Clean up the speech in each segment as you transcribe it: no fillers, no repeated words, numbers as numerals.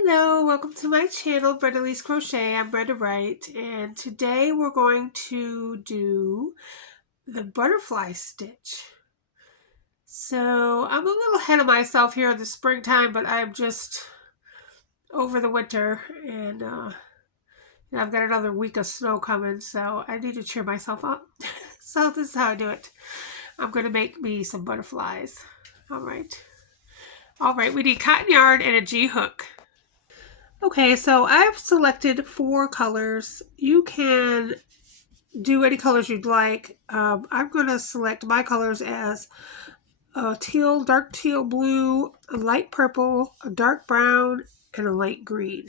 Hello, welcome to my channel, Brenda Lee's Crochet. I'm Brenda Wright, and today we're going to do the butterfly stitch. So I'm a little ahead of myself here in the springtime, but I'm just over the winter, and I've got another week of snow coming, so I need to cheer myself up. So this is how I do it. I'm going to make me some butterflies. All right, we need cotton yarn and a G-hook. Okay, so I've selected 4 colors. You can do any colors you'd like. I'm going to select my colors as a teal, dark teal blue, a light purple, a dark brown, and a light green.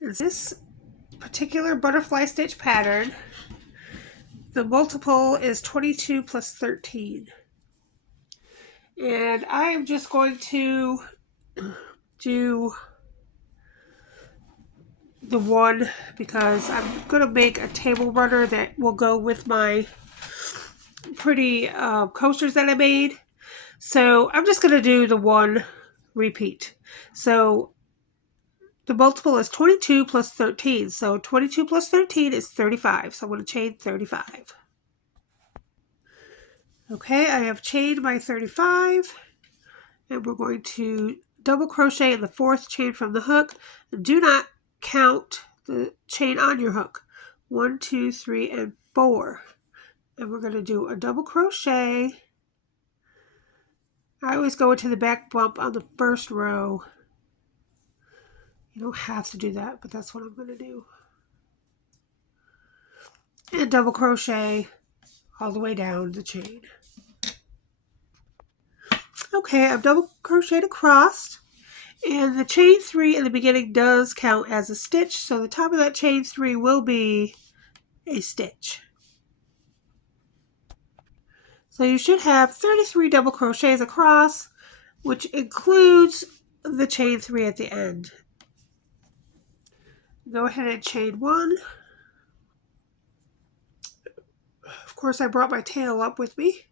And this particular butterfly stitch pattern, the multiple is 22 plus 13. And I'm just going to do the one because I'm going to make a table runner that will go with my pretty coasters that I made. So I'm just going to do the one repeat. So the multiple is 22 plus 13. So 22 plus 13 is 35. So I'm going to chain 35. Okay, I have chained my 35. And we're going to double crochet in the 4th chain from the hook. Do not count the chain on your hook. 1, 2, 3, and 4. And we're going to do a double crochet. I always go into the back bump on the 1st row. You don't have to do that, but that's what I'm going to do. And double crochet all the way down the chain. Okay, I've double crocheted across. And the chain 3 in the beginning does count as a stitch, so the top of that chain 3 will be a stitch. So you should have 33 double crochets across, which includes the chain 3 at the end. Go ahead and chain 1. Of course, I brought my tail up with me.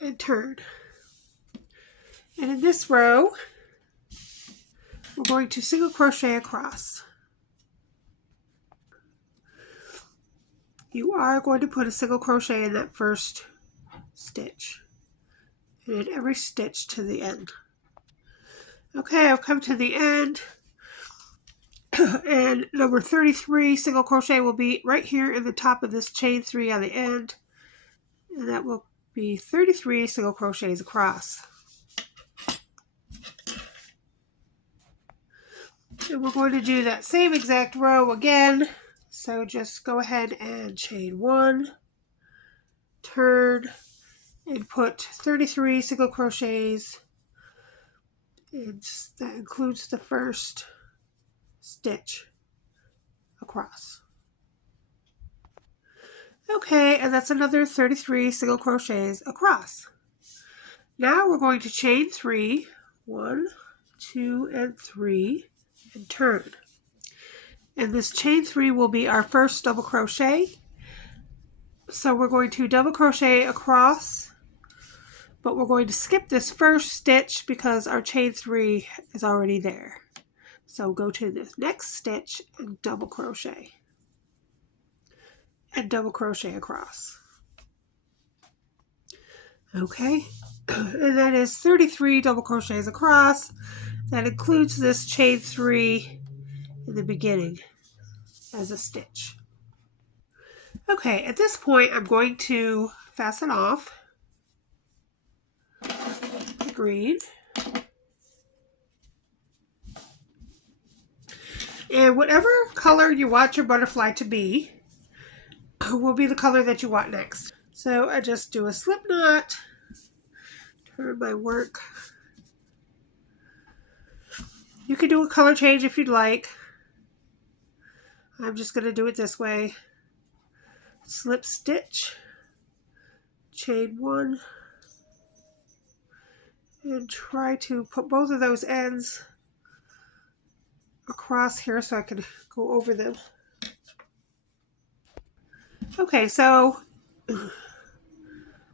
And turn. And in this row, we're going to single crochet across. You are going to put a single crochet in that first stitch and in every stitch to the end. Okay, I've come to the end and number 33 single crochet will be right here in the top of this chain 3 on the end, and that will be 33 single crochets across. And we're going to do that same exact row again. So just go ahead and chain 1, turn, and put 33 single crochets, and that includes the first stitch across. Okay, and that's another 33 single crochets across. Now we're going to chain 3, 1, 2, and 3, and turn. And this chain 3 will be our first double crochet. So we're going to double crochet across, but we're going to skip this first stitch because our chain 3 is already there. So go to the next stitch and double crochet. And double crochet across. Okay, and that is 33 double crochets across. That includes this chain 3 in the beginning as a stitch. Okay, at this point I'm going to fasten off the green. And whatever color you want your butterfly to be will be the color that you want next. So I just do a slip knot, turn my work. You can do a color change if you'd like. I'm just going to do it this way. Slip stitch, chain 1, and try to put both of those ends across here so I can go over them. Okay, so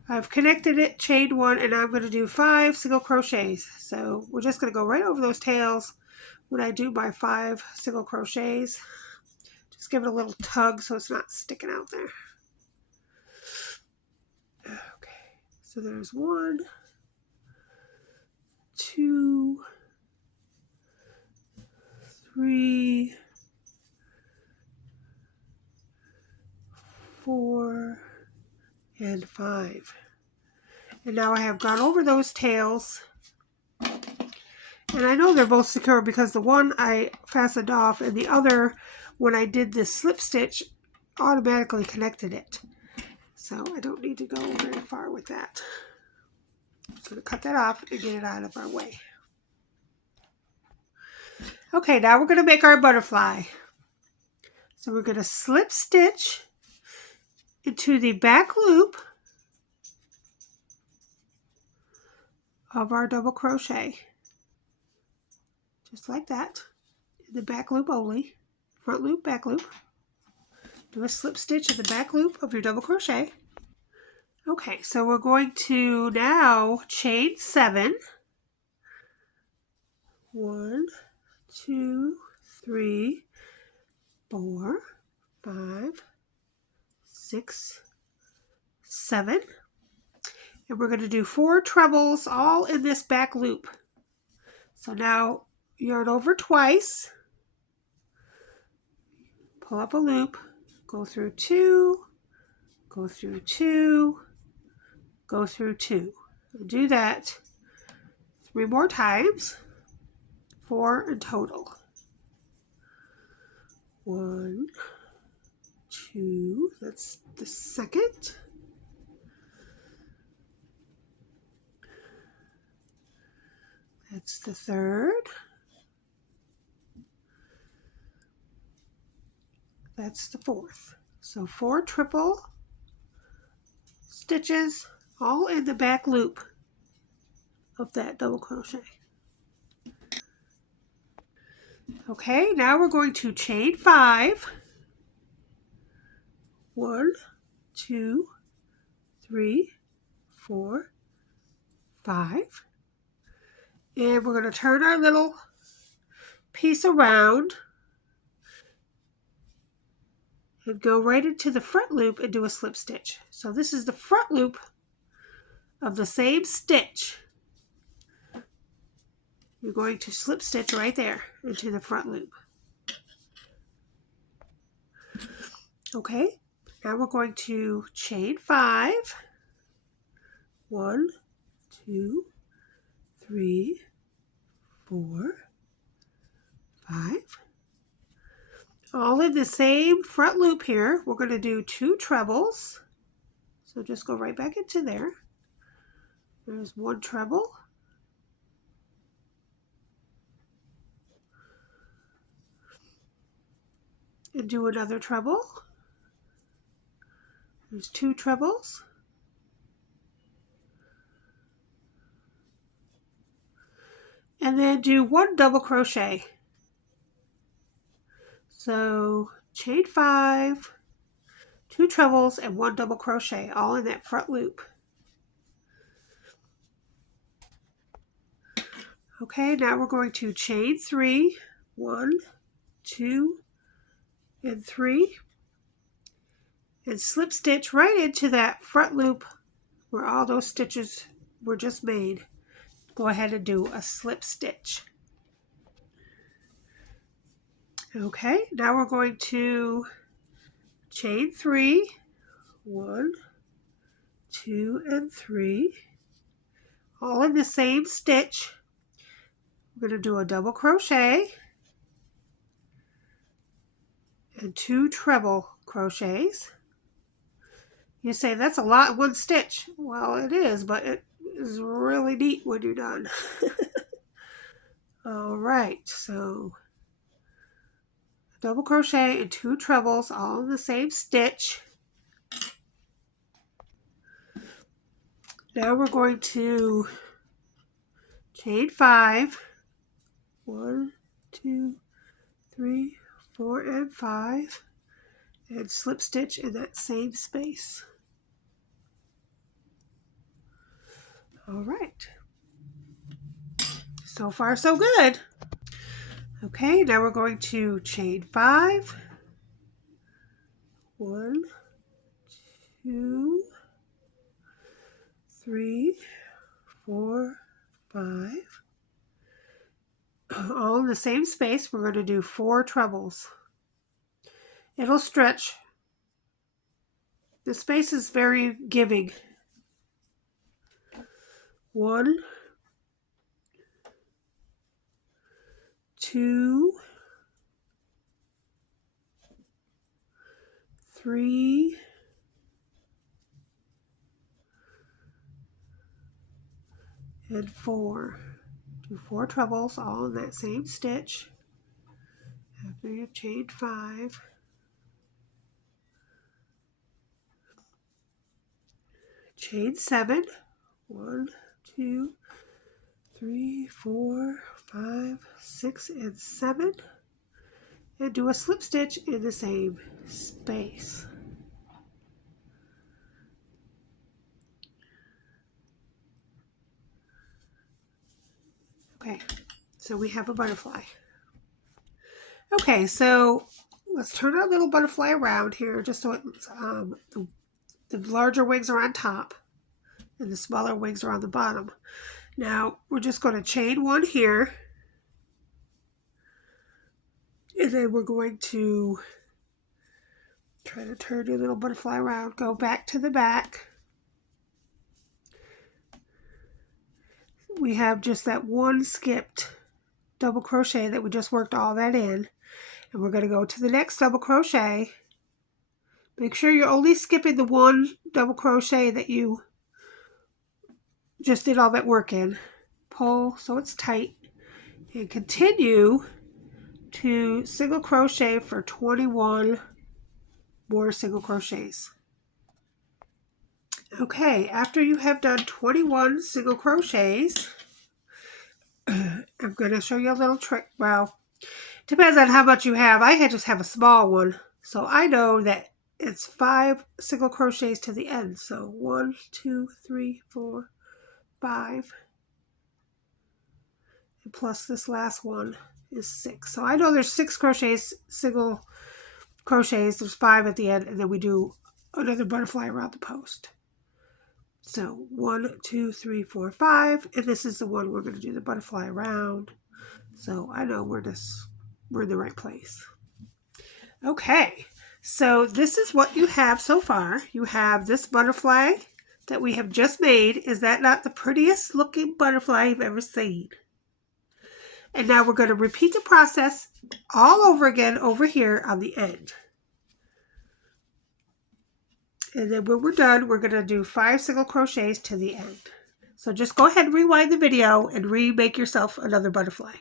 I've connected it, chained one, and I'm going to do 5 single crochets. So we're just going to go right over those tails when I do my 5 single crochets. Just give it a little tug so it's not sticking out there. Okay, so there's 1, 2, 3, 4, and 5. And now I have gone over those tails. And I know they're both secure because the one I fastened off and the other, when I did this slip stitch, automatically connected it. So I don't need to go very far with that. I'm just going to cut that off and get it out of our way. Okay, now we're going to make our butterfly. So we're going to slip stitch into the back loop of our double crochet. Just like that. The back loop only. Front loop, back loop. Do a slip stitch in the back loop of your double crochet. Okay, so we're going to now chain 7. 1, 2, 3, 4, 5, 6, 7. And we're going to do 4 trebles all in this back loop. So now yarn over twice, pull up a loop, go through 2, go through 2, go through 2. And do that 3 more times, 4 in total. 1, 2, that's the second. That's the third. That's the fourth. So 4 triple stitches all in the back loop of that double crochet. Okay, now we're going to chain 5. 1, 2, 3, 4, 5. And we're going to turn our little piece around and go right into the front loop and do a slip stitch. So this is the front loop of the same stitch. You're going to slip stitch right there into the front loop. Okay, now we're going to chain 5. 1, 2, 3, 4, 5. All in the same front loop here. We're going to do 2 trebles. So just go right back into there. There's 1 treble. And do another treble. There's 2 trebles. And then do 1 double crochet. So chain 5, 2 trebles, and 1 double crochet, all in that front loop. Okay, now we're going to chain 3, 1, 2, and 3, and slip stitch right into that front loop where all those stitches were just made. Go ahead and do a slip stitch. Okay, now we're going to chain 3, 1, 2, and 3, all in the same stitch. We're going to do a double crochet and 2 treble crochets. You say, that's a lot in one stitch. Well, it is, but it is really neat when you're done. All right, so double crochet and 2 trebles all in the same stitch. Now we're going to chain 5. 1, 2, 3, 4, and 5, and slip stitch in that same space. All right. So far, so good. Okay, now we're going to chain 5. 1, 2, 3, 4, 5. All in the same space. We're going to do 4 trebles. It'll stretch. The space is very giving. 1, 2, 3, and 4. Do 4 trebles all in that same stitch. After you've chained 5. Chain 7. 1, 2, 3, 4, 5, 6, and 7. And do a slip stitch in the same space. Okay, so we have a butterfly. Okay, so let's turn our little butterfly around here just so it's, the larger wings are on top and the smaller wings are on the bottom. Now we're just going to chain 1 here, and then we're going to try to turn your little butterfly around, go back to the back. We have just that one skipped double crochet that we just worked all that in, and we're going to go to the next double crochet. Make sure you're only skipping the one double crochet that you just did all that work in. Pull so it's tight, and continue to single crochet for 21 more single crochets. Okay, after you have done 21 single crochets, I'm going to show you a little trick. Well, depends on how much you have. I just have a small one, so I know that it's 5 single crochets to the end. So 1, 2, 3, 4, 5, and plus this last one is 6. So I know there's 6 crochets, single crochets. There's 5 at the end, and then we do another butterfly around the post. So 1, 2, 3, 4, 5, and this is the one we're going to do the butterfly around. So I know we're in the right place. Okay, so this is what you have so far. You have this butterfly that we have just made. Is that not the prettiest looking butterfly you've ever seen? And now we're going to repeat the process all over again over here on the end. And then when we're done, we're going to do 5 single crochets to the end. So just go ahead and rewind the video and remake yourself another butterfly.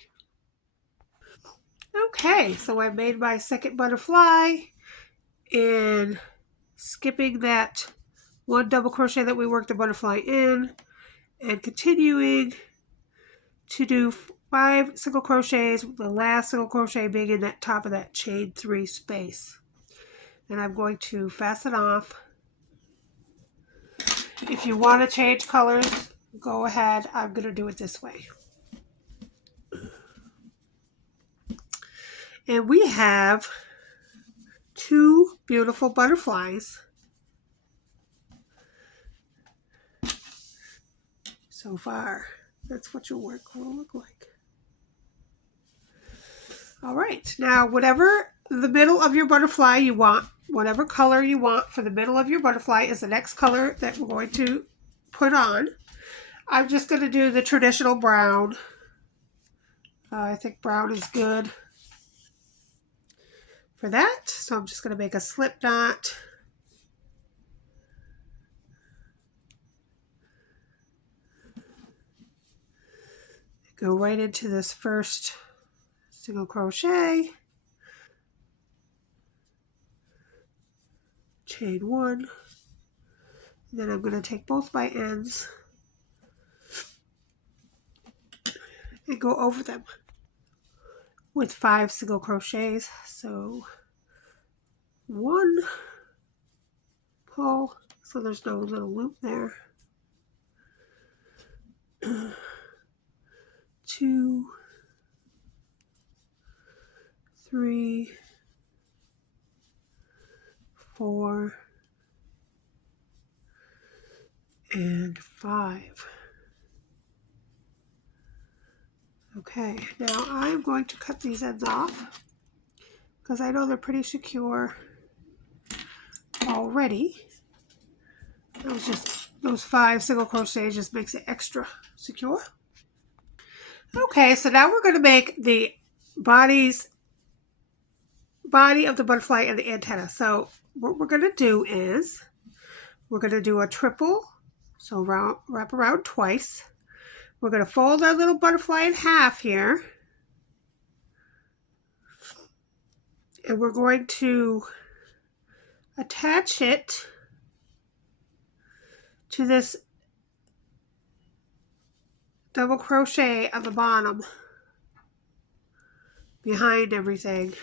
Okay, so I made my second butterfly, and skipping that one double crochet that we worked the butterfly in, and continuing to do 5 single crochets, the last single crochet being in that top of that chain 3 space. And I'm going to fasten off. If you want to change colors, go ahead. I'm going to do it this way. And we have 2 beautiful butterflies so far. That's what your work will look like. All right, now whatever the middle of your butterfly you want, whatever color you want for the middle of your butterfly is the next color that we're going to put on. I'm just going to do the traditional brown. I think brown is good for that. So I'm just going to make a slip knot. Go right into this first single crochet. Chain 1. Then I'm going to take both my ends and go over them with 5 single crochets. So 1, pull, so there's no little loop there. 2, 3, 4, and 5. Okay, now I'm going to cut these ends off because I know they're pretty secure already. That was just those 5 single crochets just makes it extra secure. Okay, so now we're going to make the body of the butterfly and the antenna. So what we're going to do is we're going to do a triple, so wrap around twice. We're going to fold our little butterfly in half here. And we're going to attach it to this double crochet on the bottom behind everything.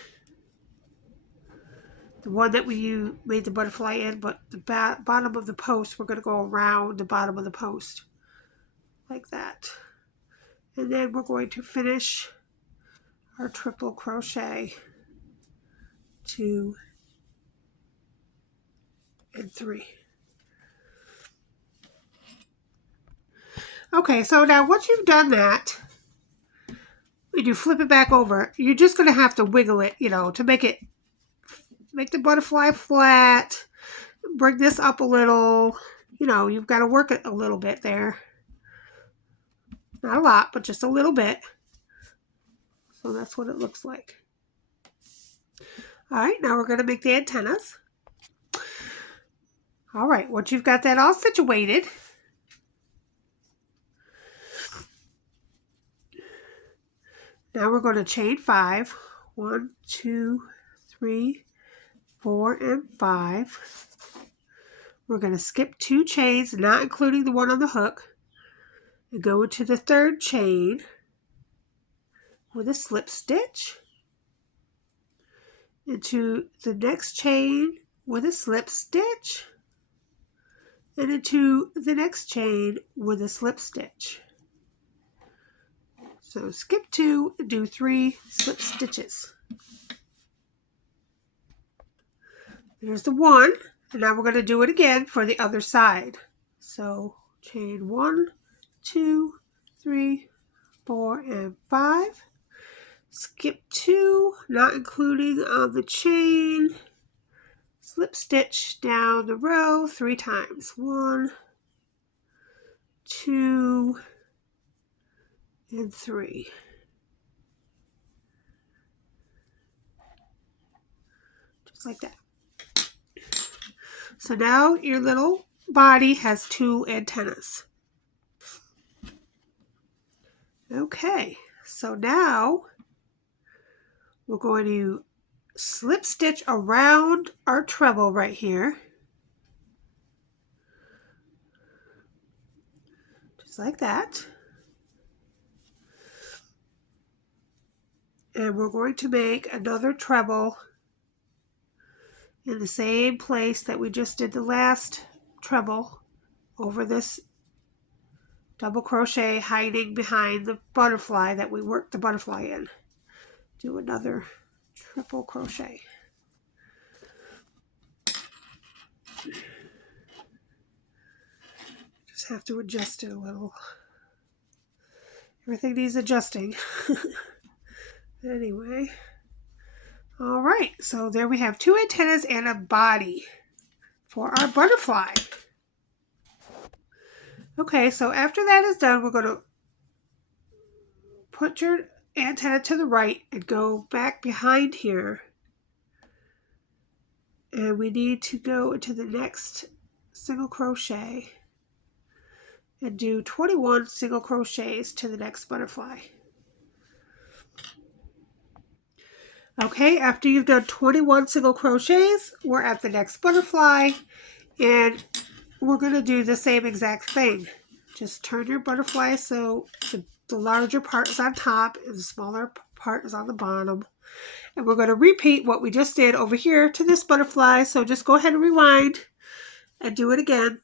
The one that we made the butterfly in, but the bottom of the post, we're going to go around the bottom of the post like that. And then we're going to finish our triple crochet 2 and 3. Okay, so now once you've done that, when you flip it back over, you're just going to have to wiggle it, to make the butterfly flat, bring this up a little, you've got to work it a little bit there. Not a lot, but just a little bit. So that's what it looks like. All right, now we're going to make the antennas. All right, once you've got that all situated, now we're going to chain 5. 1, 2, 3, 4, and 5. We're going to skip 2 chains, not including the one on the hook, and go into the 3rd chain with a slip stitch, into the next chain with a slip stitch, and into the next chain with a slip stitch. So skip 2 and do 3 slip stitches. There's the 1, and now we're going to do it again for the other side. So chain 1, 2, 3, 4, and 5. Skip 2, not including on the chain. Slip stitch down the row 3 times. 1, 2, and 3. Just like that. So now your little body has 2 antennas. Okay, so now we're going to slip stitch around our treble right here. Just like that. And we're going to make another treble in the same place that we just did the last treble, over this double crochet hiding behind the butterfly that we worked the butterfly in. Do another triple crochet. Just have to adjust it a little. Everything needs adjusting. Anyway. All right, so there we have 2 antennas and a body for our butterfly. Okay, so after that is done, we're going to put your antenna to the right and go back behind here. And we need to go into the next single crochet and do 21 single crochets to the next butterfly. Okay, after you've done 21 single crochets, we're at the next butterfly, and we're going to do the same exact thing. Just turn your butterfly so the larger part is on top and the smaller part is on the bottom. And we're going to repeat what we just did over here to this butterfly, so just go ahead and rewind and do it again.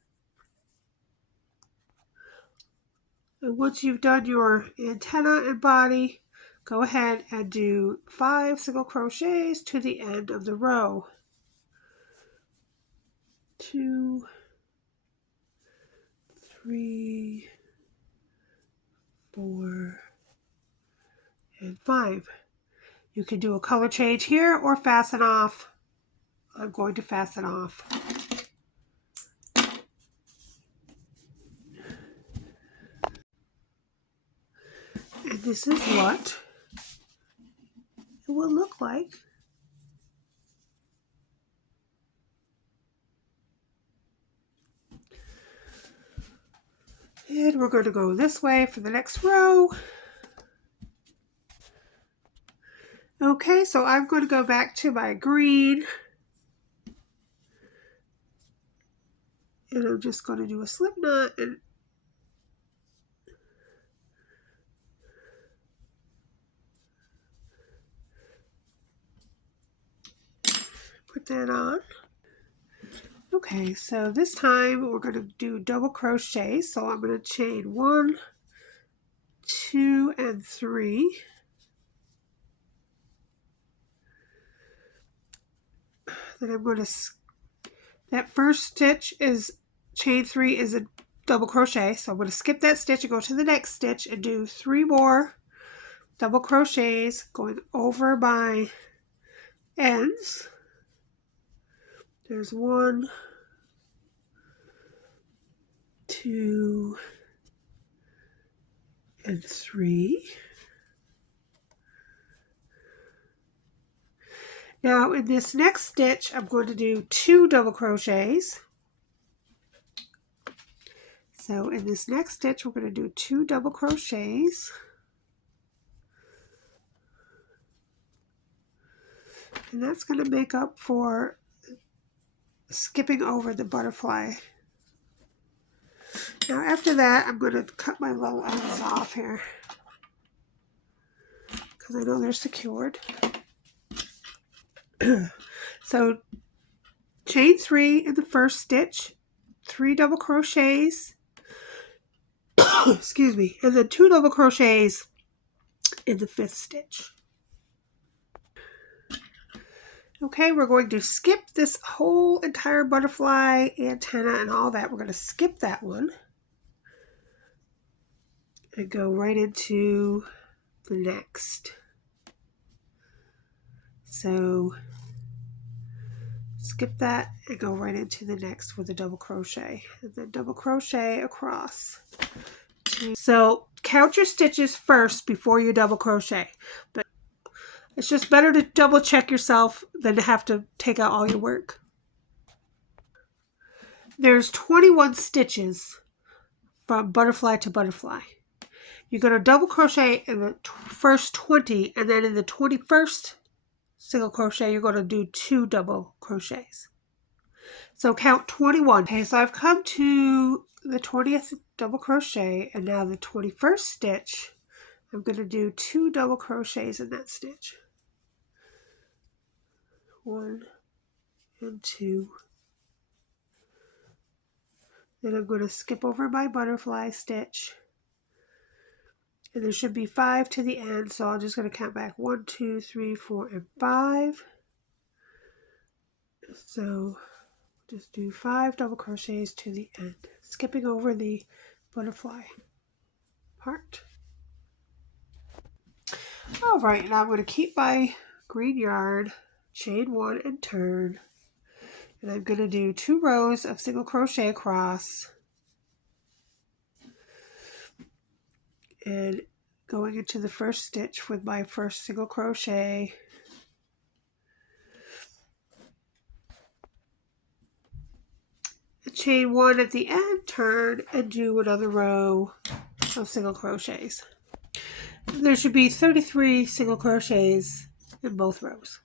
And once you've done your antenna and body, go ahead and do 5 single crochets to the end of the row. 2, 3, 4, and 5. You can do a color change here or fasten off. I'm going to fasten off. And this is what it will look like. And we're going to go this way for the next row. Okay, so I'm going to go back to my green. And I'm just going to do a slip knot and put that on. Okay, so this time we're going to do double crochet. So I'm going to chain 1, 2, and 3. Then I'm going to, that first stitch is chain 3 is a double crochet. So I'm going to skip that stitch and go to the next stitch and do 3 more double crochets going over my ends. There's 1, 2, and 3. Now in this next stitch, I'm going to do 2 double crochets. So in this next stitch, we're going to do 2 double crochets. And that's going to make up for skipping over the butterfly. Now after that, I'm going to cut my little ends off here because I know they're secured. So chain 3 in the first stitch, 3 double crochets, excuse me, and then 2 double crochets in the 5th stitch. Okay, we're going to skip this whole entire butterfly antenna and all that. We're going to skip that one and go right into the next. So skip that and go right into the next with a double crochet and then double crochet across. So count your stitches first before you double crochet, but it's just better to double check yourself than to have to take out all your work. There's 21 stitches from butterfly to butterfly. You're going to double crochet in the first 20, and then in the 21st single crochet, you're going to do 2 double crochets. So count 21. Okay, so I've come to the 20th double crochet, and now the 21st stitch, I'm going to do 2 double crochets in that stitch. 1 and 2. Then I'm going to skip over my butterfly stitch. And there should be 5 to the end, so I'm just going to count back 1, 2, 3, 4, and 5. So just do 5 double crochets to the end, skipping over the butterfly part. All right, now I'm going to keep my green yarn, chain 1 and turn, and I'm going to do 2 rows of single crochet across and going into the first stitch with my first single crochet, chain 1 at the end, turn, and do another row of single crochets. There should be 33 single crochets in both rows.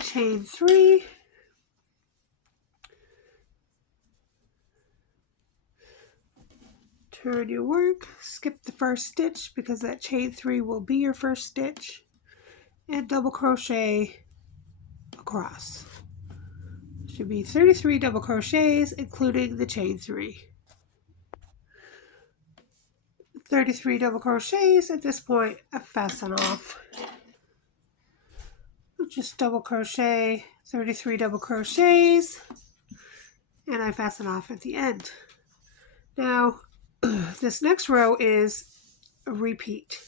Chain 3, turn your work, skip the first stitch because that chain 3 will be your first stitch, and double crochet across. Should be 33 double crochets including the chain 3. 33 double crochets. At this point, I fasten off. Just double crochet, 33 double crochets, and I fasten off at the end. Now, this next row is a repeat,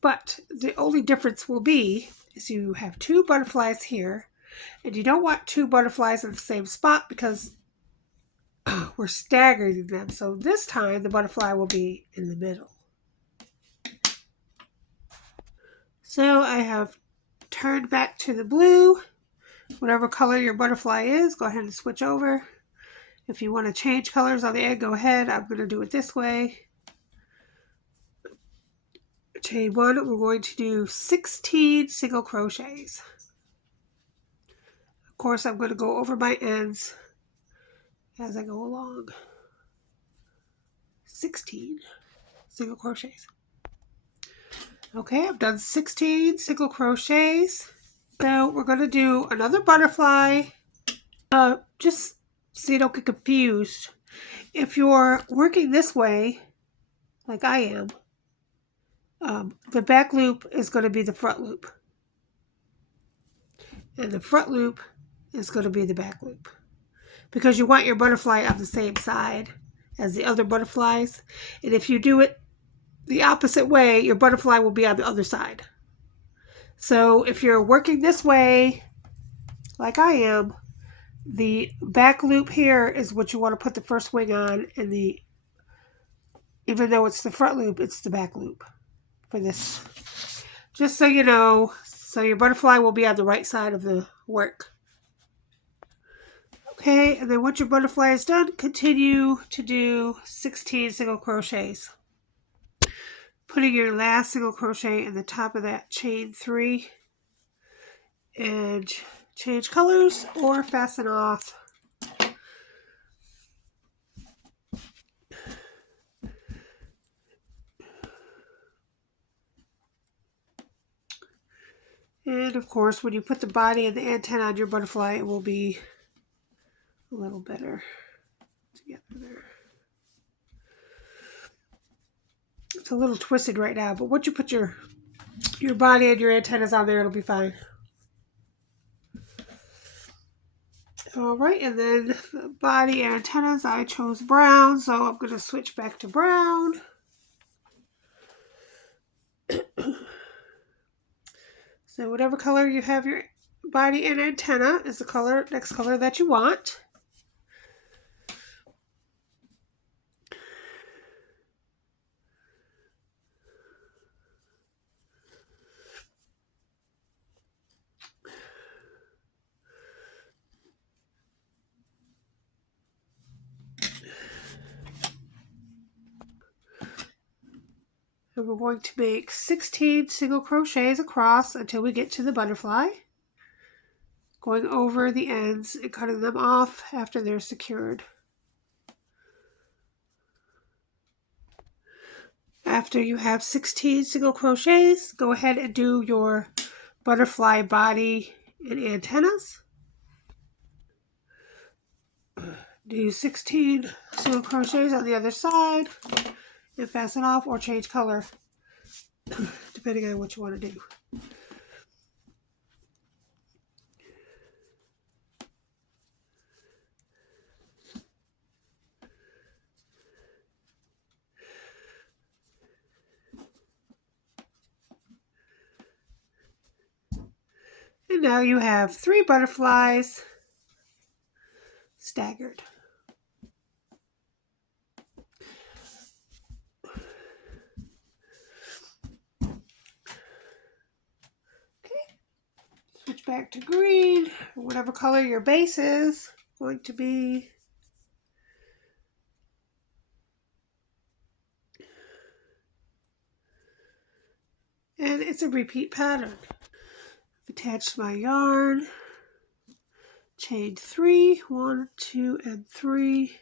but the only difference will be is you have 2 butterflies here, and you don't want 2 butterflies in the same spot because we're staggering them. So this time the butterfly will be in the middle. So I have turned back to the blue. Whatever color your butterfly is, go ahead and switch over. If you want to change colors on the egg, go ahead. I'm going to do it this way. Chain 1, we're going to do 16 single crochets. Of course, I'm going to go over my ends as I go along. 16 single crochets. Okay, I've done 16 single crochets. Now we're going to do another butterfly. Just so you don't get confused. If you're working this way, like I am, the back loop is going to be the front loop. And the front loop is going to be the back loop. Because you want your butterfly on the same side as the other butterflies. And if you do it the opposite way, your butterfly will be on the other side. So if you're working this way, like I am, the back loop here is what you want to put the first wing on, and even though it's the front loop, it's the back loop for this. Just so you know, so your butterfly will be on the right side of the work. Okay, and then once your butterfly is done, continue to do 16 single crochets. Putting your last single crochet in the top of that chain 3 and change colors or fasten off. And of course, when you put the body and the antenna on your butterfly, it will be a little better together there. It's a little twisted right now, but once you put your body and your antennas on there, it'll be fine. All right, and then the body and antennas, I chose brown, so I'm going to switch back to brown. So whatever color you have your body and antenna is the next color that you want. And we're going to make 16 single crochets across until we get to the butterfly. Going over the ends and cutting them off after they're secured. After you have 16 single crochets, go ahead and do your butterfly body and antennas. Do 16 single crochets on the other side and fasten off or change color depending on what you want to do. And now you have 3 butterflies staggered. Switch back to green, or whatever color your base is going to be. And it's a repeat pattern. I've attached my yarn, chain 3, 1, 2, and 3.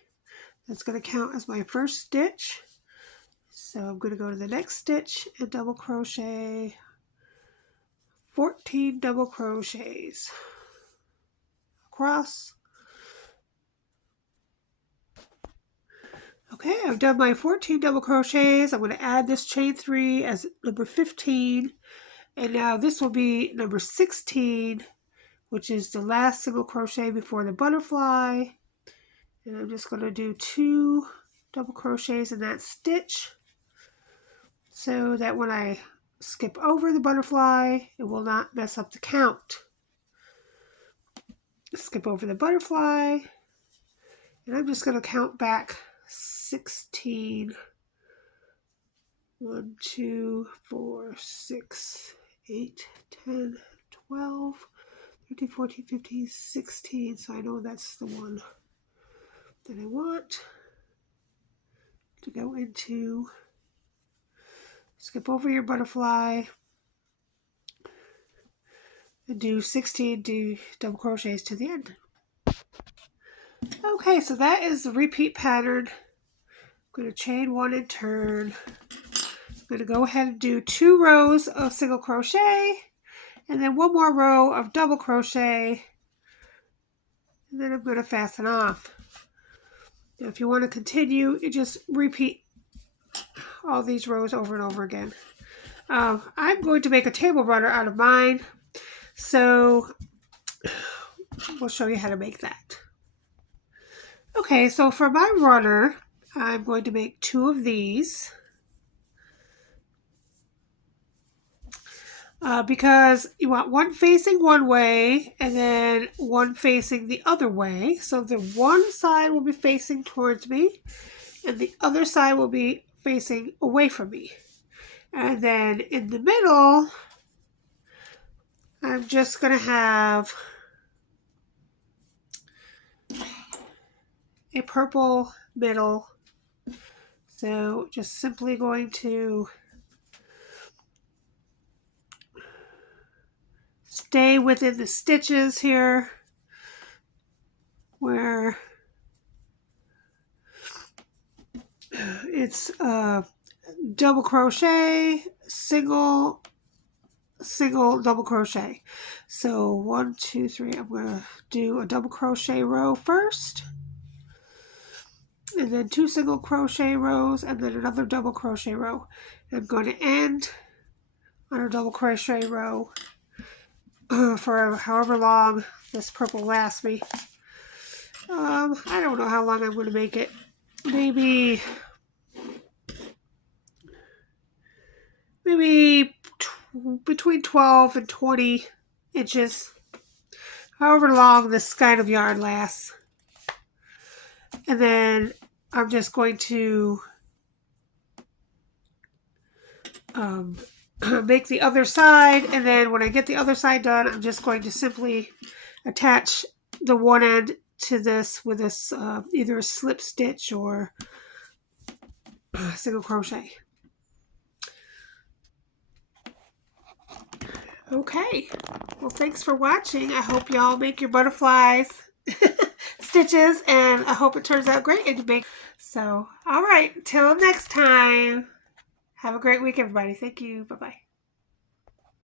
That's going to count as my first stitch. So I'm going to go to the next stitch and double crochet 14 double crochets across. Okay, I've done my 14 double crochets. I'm going to add this chain 3 as number 15. And now this will be number 16, which is the last single crochet before the butterfly. And I'm just going to do 2 double crochets in that stitch so that when I skip over the butterfly, it will not mess up the count. Skip over the butterfly, and I'm just going to count back 16. 1, 2, 4, 6, 8, 10, 12, 13, 14, 15, 16. So I know that's the one that I want to go into. Skip over your butterfly and do 16 double crochets to the end. Okay, so that is the repeat pattern. I'm going to chain 1 and turn. I'm going to go ahead and do 2 rows of single crochet and then 1 more row of double crochet, and then I'm going to fasten off. Now if you want to continue, you just repeat all these rows over and over again. I'm going to make a table runner out of mine, so we'll show you how to make that. Okay, so for my runner, I'm going to make 2 of these. Because you want one facing one way and then one facing the other way. So the one side will be facing towards me and the other side will be facing away from me. And then in the middle, I'm just going to have a purple middle. So just simply going to stay within the stitches here where it's double crochet, single, double crochet. So 1, 2, 3, I'm going to do a double crochet row first, and then 2 single crochet rows, and then another double crochet row. I'm going to end on a double crochet row for however long this purple lasts me. I don't know how long I'm going to make it. Maybe between 12 and 20 inches, however long this kind of yarn lasts. And then I'm just going to make the other side, and then when I get the other side done, I'm just going to simply attach the one end to this with this either a slip stitch or single crochet. Okay, well, thanks for watching. I hope y'all make your butterflies stitches, and I hope it turns out great and you make. So, all right, till next time. Have a great week, everybody. Thank you. Bye-bye.